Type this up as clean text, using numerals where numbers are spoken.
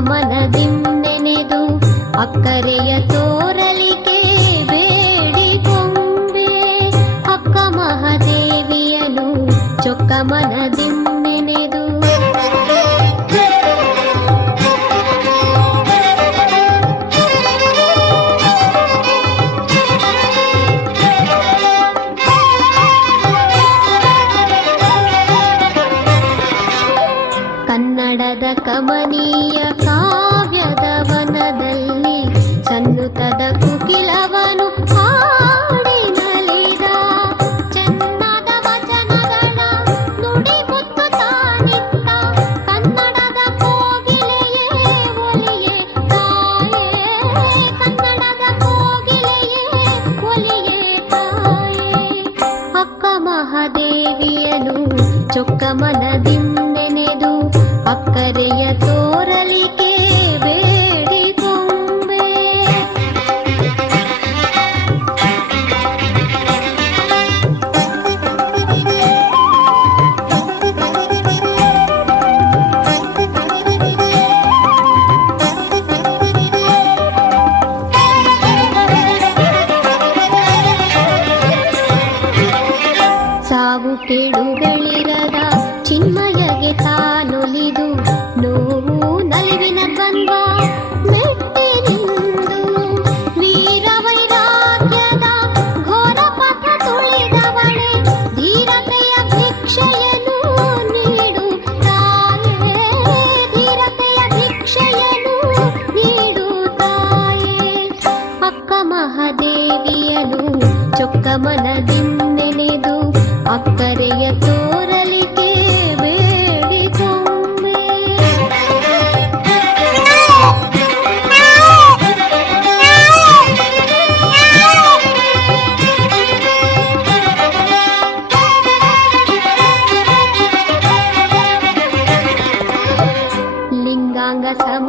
ಮನದಿಂದೆನೆದು ಅಕ್ಕರೆಯ ತೋರಲಿಕೆ ಬೇಡಿಕೊಂಬೆ. ಅಕ್ಕ ಮಹಾದೇವಿಯನು ಚೊಕ್ಕ ಮನದಿಂದೆನೆದು ಕನ್ನಡದ ಕಮನೀಯ ಕಾವ್ಯದ ವನದಲ್ಲಿ ಸನ್ನುತದ ಕುಕಿಲವನು ಹಾಡಿನಲಿದ. ಚೆನ್ನದ ವಚನಗಳ ನುಡಿ ಮುತ್ತು ತಾನಿತ್ತ ಕನ್ನಡದ ಕೋಗಿಲೆಯೇ ಒಲಿಯೇ ತಾಯೇ. ಕನ್ನಡದ ಕೋಗಿಲೆಯೇ ಒಲಿಯೇ ತಾಯೇ. ಅಕ್ಕ ಮಹಾದೇವಿಯನು ಚೊಕ್ಕ ಮನದಿಂದೆನೆದು ಅಕ್ಕರೆಯ ತೋರಲಿಕೆ ಬೇಡಿಕೊಂಬೆ. ಸಾವು ಕೇಳುಗಳಿರದ ಚಿನ್ಮಯಗೆ ತಾನೊಲಿದು ನೋವು ನಲಿವಿನ ದ್ವಂದ್ವ ಮೆಟ್ಟಿ ನಿಂದು ವೀರ ವೈರಾಗ್ಯದ ಘೋರ ಪಥ ತುಳಿದವಳೆ. ಧೀರತೆಯ ಭಿಕ್ಷೆಯನ್ನು ನೀಡು ತಾಯೇ. ಧೀರತೆಯ ಭಿಕ್ಷೆಯನ್ನು ನೀಡು ತಾಯೇ. ಅಕ್ಕ ಮಹಾದೇವಿಯನು ಚೊಕ್ಕ ಮನದಿಂದೆನೆದು ಅಕ್ಕರೆಯ ತೋರಲಿಕೆ ಬೇಡಿಕೊಂಬೆ. ಲಿಂಗಾಂಗ ಸಮ